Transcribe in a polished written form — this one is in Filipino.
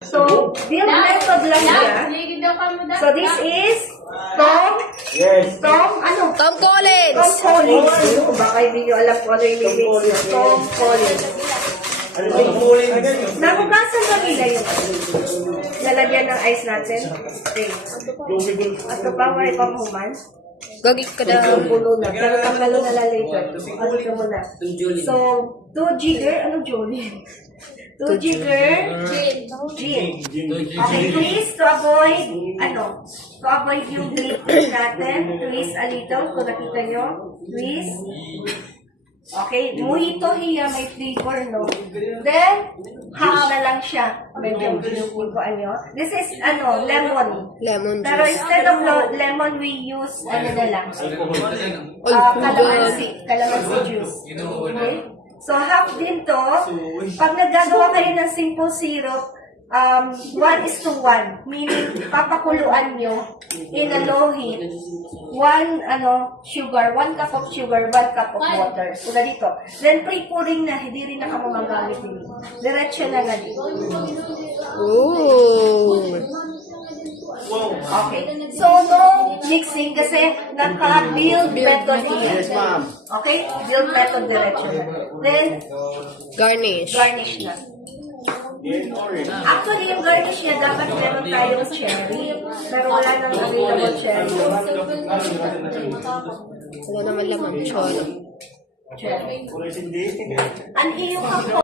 So, build method lang siya. So, this is Tom. Yes. Tom, ano? Tom Collins! Tom Collins. Baka hindi nyo alam kung ano yung lyrics. Tom Collins. Ano ba yung kulin? Nakugasan na nila yun. Lalagyan ng ice natin. Okay. At the power of human. Gagi ka na. Pulo na. Pero tangalo na lang later. Ano mo na. So, 2 jigger. Ano Jolie? 2 jigger. Gin. Okay, please to avoid, to avoid yung glitters natin. Twist a little. Kung nakita nyo. Twist. Okay, mojito hiya, may flavor, no? Then, half na lang siya. Medyo ginuguguan nyo. This is, lemon. Lemon Pero juice. instead of lemon, we use, na lang. Calamansi juice. Okay? So, half din to. Pag naggagawa kayo ng simple syrup, 1:1. Meaning, papakuluan nyo in a low heat. 1 sugar, 1 cup of sugar, 1 cup of water. So, dito. Then, pre-pouring na, hindi rin na kamo magalit nyo. Diretso na nga dito. Ooh. Okay. So, no mixing kasi naka-build method here. Yes, ma'am. Okay? Build method diretso na. Then, Garnish. garnish na. Actually, yung garnish niya, dapat meron tayong cherry. Pero wala nang available cherry. Wala naman laman. Cholo. Cherry. Ang iyong